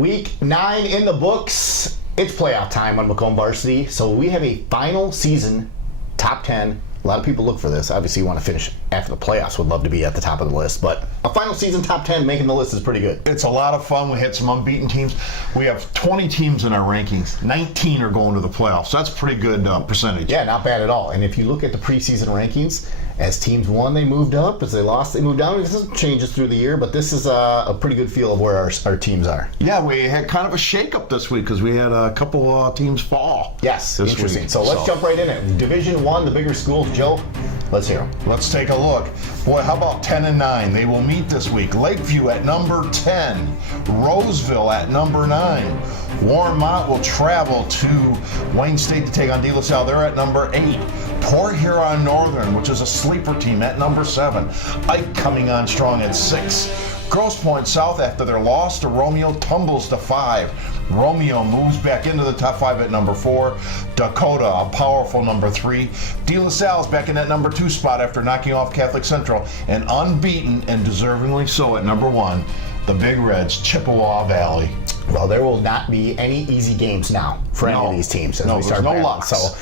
Week 9 in the books. It's playoff time on Macomb Varsity. So we have a final season top 10. A lot of people look for this. Obviously, you want to finish after the playoffs. Would love to be at the top of the list. But a final season top 10 making the list is pretty good. It's a lot of fun. We had some unbeaten teams. We have 20 teams in our rankings. 19 are going to the playoffs. That's a pretty good percentage. Yeah, not bad at all. And if you look at the preseason rankings, as teams won, they moved up. As they lost, they moved down. This changes through the year, but this is a pretty good feel of where our teams are. Yeah, we had kind of a shake-up this week because we had a couple teams fall. Yes, interesting. So let's jump right in it. Division 1, the bigger schools. Joe, let's hear them. Let's take a look. Boy, how about 10 and 9? They will meet this week. Lakeview at number 10. Roseville at number 9. Warren-Mott will travel to Wayne State to take on De La Salle. They're at number 8. Port Huron Northern, which is a sleeper team, at number 7. Ike coming on strong at 6. Grosse Pointe South, after their loss to Romeo, tumbles to 5. Romeo moves back into the top 5 at number 4. Dakota, a powerful number 3. De La Salle is back in that number 2 spot after knocking off Catholic Central. And unbeaten, and deservingly so, at number 1, the Big Reds, Chippewa Valley. Well, there will not be any easy games now for any of these teams as we start no battling. locks. So,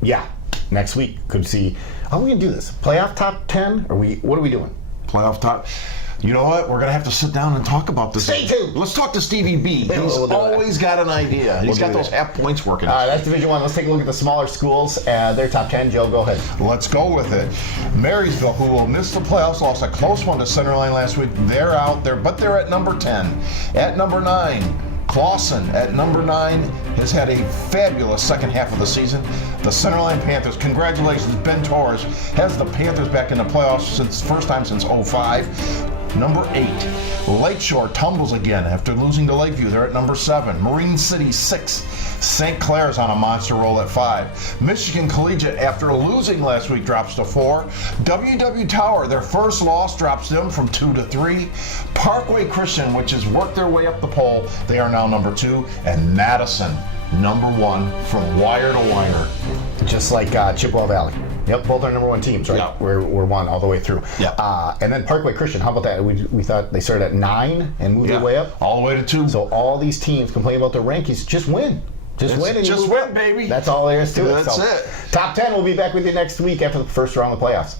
yeah, next week could see. How are we gonna do this? Playoff top 10? What are we doing? Playoff top. You know what? We're going to have to sit down and talk about this. Stay tuned. Let's talk to Stevie B. Yeah, He's we'll do always got an idea. He's got do those that. half points working. That's Division 1. Let's take a look at the smaller schools. Their top 10. Joe, go ahead. Let's go with it. Marysville, who will miss the playoffs, lost a close one to Centerline last week. They're out there, but they're at number 10. At number 9, Clawson at number 9 has had a fabulous second half of the season. The Centerline Panthers, congratulations, Ben Torres has the Panthers back in the playoffs since first time since 05. Number 8, Lakeshore tumbles again after losing to Lakeview. They're at number 7. Marine City 6. St. Clair's on a monster roll at 5. Michigan Collegiate, after losing last week, drops to 4. WW Tower, their first loss, drops them from 2 to 3. Parkway Christian, which has worked their way up the poll, they are now number 2. And Madison, number 1 from wire to wire. Just like Chippewa Valley. Yep, both are number 1 teams, right? Yep. We're 1 all the way through. Yep. And then Parkway Christian, how about that? We thought they started at 9 and moved their way up. All the way to 2. So all these teams complain about their rankings. Just win. Just win and you just move win, up. baby. That's all there is to it. That's So, it. Top 10, we'll be back with you next week after the first round of the playoffs.